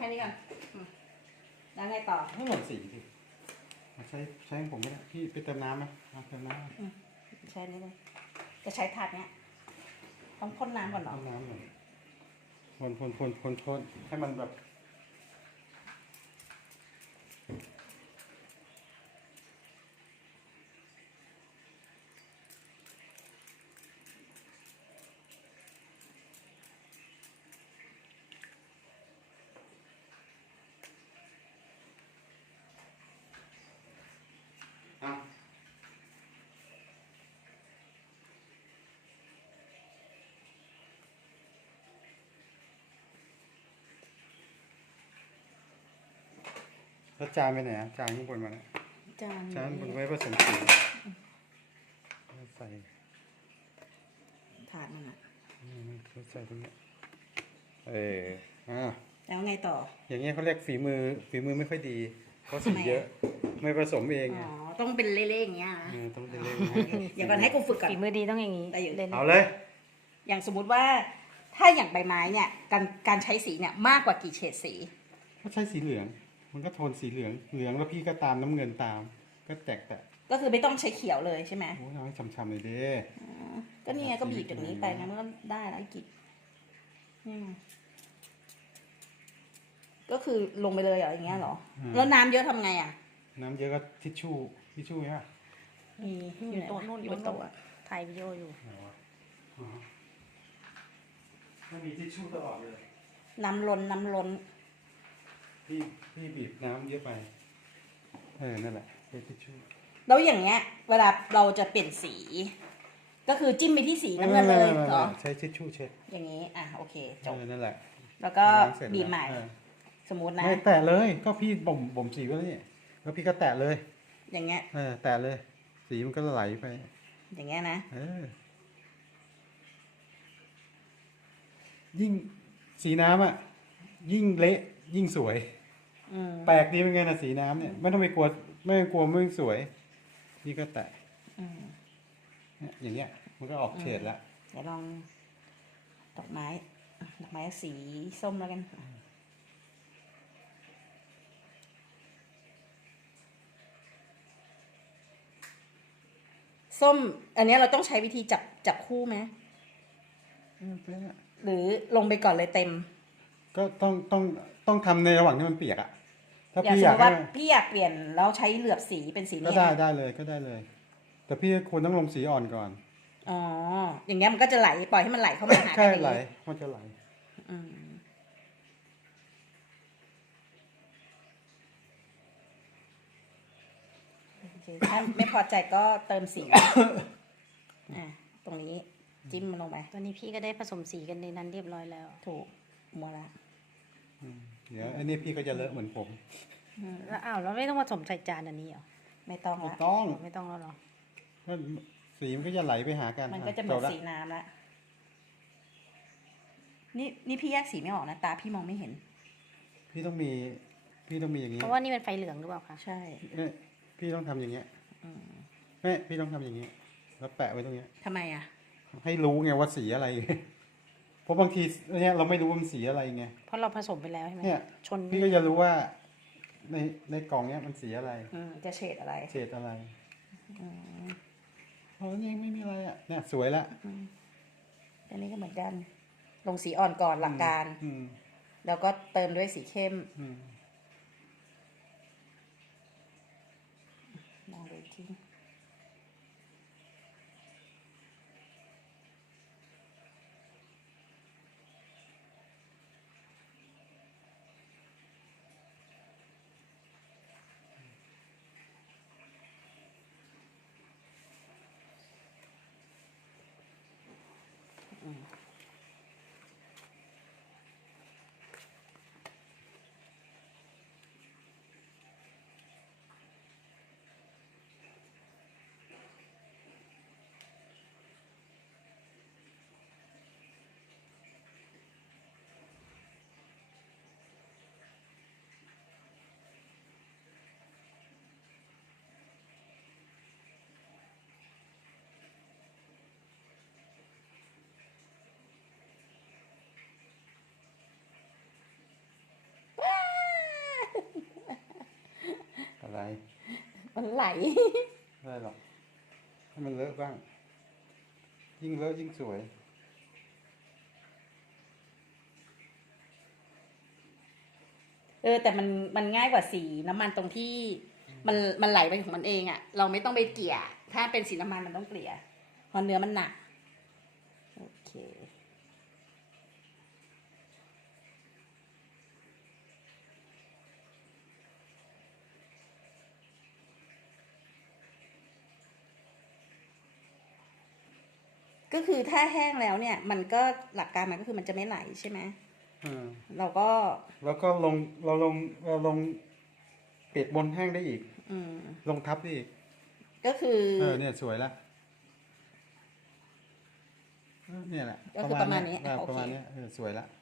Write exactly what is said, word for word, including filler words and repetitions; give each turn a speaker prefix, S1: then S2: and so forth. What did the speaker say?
S1: นี้ก่อนแล้วไงต่อ
S2: ให้หมดสีสิใช้ใช้ของผมไม่ได้พี่ไปเติมน้ำไหมเติมน้
S1: ำใช้นี้เลยจะใช้ถาดเนี้ยต้องพ่นน้ำก่อนเนาะ
S2: พ่นน้ำหน่อยพ่นพ่นพ่นพ่นพ่นให้มันแบบแล้วจานไปไหนอ่ะจานข้างบนมาเนี่ย
S1: จาน
S2: จานบนไว้ผสมสีใส่
S1: ถาดมันอ่ะ
S2: ใส่ตรงนี้เอออ่า
S1: แล้วไงต่อ
S2: อย่างเงี้ยเขาเรียกฝีมือฝีมือไม่ค่อยดีเพราะสีเยอะไม่ผสมเอง
S1: อ๋อต้องเป็นเละๆอย่างเงี้ยนะ
S2: ต้องเป็นเละ
S1: ๆอย่างก่อนให้กูฝึกก่อน
S3: ฝีมือดีต้องอย่างนี้
S2: เอาเลย
S1: อย่างสมมุติว่าถ้าอย่างใบไม้เนี่ยการการใช้สีเนี่ยมากกว่ากี่เฉดสี
S2: ก็ใช้สีเหลืองมันก็โทนสีเหลืองเหลืองแล้วพี่ก็ตามน้ำเงินตามก็แตกแต่
S1: ก็คือไม่ต้องใช้เขียวเลยใช่ไหม
S2: โอ้ยเอาให้ช้ำๆเลยเด้
S1: ก็นี่ไงก็บีบอย่างนี้ไปนะมันก็ได้แล้วกิจนี่ก็คือลงไปเลยเหรออย่างเงี้ยเหรอแล้วน้ำเยอะทำไงอ่ะ
S2: น้ำเยอะก็ทิชชู่ทิชชู่เนี่ย
S1: มีอยู่โต๊ะนู่นอยู่โต๊ะ
S3: ถ่ายวิดีโออยู่
S2: ไม่มีทิชชู่ตลอดเลย
S1: น้ำล้นน้ำล้น
S2: พี่พี่บีบน้ำเยอะไปเออนั่นแหละใช้ทิชชู่
S1: แล้วอย่างเงี้ยเวลาเราจะเปลี่ยนสี ก็คือจิ้มไปที่สีน้ำเงินเลยเหรอ
S2: ใช้ทิชชู่เช็ด
S1: อย่างนี้อ่ะโอเคจบ
S2: นั่นแหละ
S1: แล้วก็บีบใหม่สมมตินะ
S2: ไม่แตะเลยก็พี่บ่มบ่มสีไว้แล้วนี่แล้วพี่ก็แตะเลย
S1: อย่างเงี้ย
S2: เออแตะเลยสีมันก็ไหลไป
S1: อย่างเงี้ยนะ
S2: เออยิ่งสีน้ำอ่ะยิ่งเละยิ่งสวยแปลกดีเป็นไงนะสีน้ำเนี่ยไม่ต้องไปกลัวไม่ต้องกลัวไม่สวยนี่ก็แตะเนี่ยอย่างเงี้ยมันก็ออกเฉดแล้ว
S1: เดี๋ยวลองดอกไม้ดอกไม้สีส้มแล้วกันส้มอันนี้เราต้องใช้วิธีจับจับคู่ไหมหรือลงไปก่อนเลยเต็ม
S2: ก็ต้องต้องต้องทำในระหว่างที่มันเปียกอ่ะ
S1: ถ้าพี่อยากว่าพี่อยากเปลี่ยนแล้วใช้เหลือบสีเป็นสีนี้
S2: ก็ได้ได้เลยก็ได้เลย แต่พี่ควรต้องลงสีอ่อนก่อน
S1: อ๋ออย่างเงี้ยมันก็จะไหลปล่อยให้มันไหลเข้ามาหากัน
S2: ใช่ไหลมันจะไหล
S1: ถ้าไม่พอใจก็เติมสีอ่ะตรงนี้จิ้มมันลงไป
S3: ตอนนี้พี่ก็ได้ผสมสีกันในนั้นเรียบร้อยแล้ว
S1: ถูกมัวละ
S2: เดี๋ยวอันนี้พี่ก็จะเลอะเหมือนผม
S3: แล้วอ้าวแล้วไม่ต้องผสมใส่จานอันนี้เหรอ
S1: ไม่ต้องละ
S2: ไม่ต้อง
S3: ไม่ต้องแล้วหรอ
S2: ก็สีมันก็จะไหลไปหากัน
S1: มันก็จะเหมือนสีน้ำละนี่นี่พี่แยกสีไม่ออกนะตาพี่มองไม่เห็น
S2: พี่ต้องมีพี่ต้องมีอย่างนี้
S3: เพราะว่านี่เป็นไฟเหลืองหรือเปล่าคะ
S1: ใช่
S2: พี่ต้องทำอย่างเงี้ยแม่พี่ต้องทำอย่างเงี้ยแล้วแปะไว้ตรงเนี้ย
S1: ทำไมอ่ะ
S2: ให้รู้ไงว่าสีอะไรเพราะบางทีเนี่ยเราไม่รู้ว่ามันสีอะไรไง
S3: เพราะเราผสมไปแล้วใช่ไหม
S2: เนี่ยชนพี่ก็จะรู้ว่าในในกล่องเนี้ยมันสีอะไร
S1: จะเฉดอะไร
S2: เฉดอะไรโอ้ยไม่มีอะไรอ่ะเนี่ยสวยละ
S1: อันนี้ก็เหมือนกันลงสีอ่อนก่อนหลักการแล้วก็เติมด้วยสีเข้มลองดูที
S2: อะไร
S1: มันไหล
S2: ไม่ได้หรอกให้มันเลอะบ้าง ยิ่งเลอะยิ่งสวย
S1: เออ แต่มันมันง่ายกว่าสีน้ำมันตรงที่ มันมันไหลไปของมันเองอะ่ะ เราไม่ต้องไปเกลี่ยถ้าเป็นสีน้ำมันมันต้องเกลี่ยเพราะเนื้อมันหนักโอเคก็คือถ้าแห้งแล้วเนี่ย มันก็หลักการมันก็คือมันจะไม่ไหลใช่ไหม
S2: อืม
S1: เราก็
S2: แล้วก็ลงเราลงเราลงเปียกบนแห้งได้อีก
S1: อืม
S2: ลงทับได้อีก
S1: ก็คือ
S2: เออเนี่ยสวยละเออเนี่ยแหละ
S1: ก็คือประมาณนี้
S2: เย
S1: โอเค
S2: ประมาณเนี้ยเออสวยละ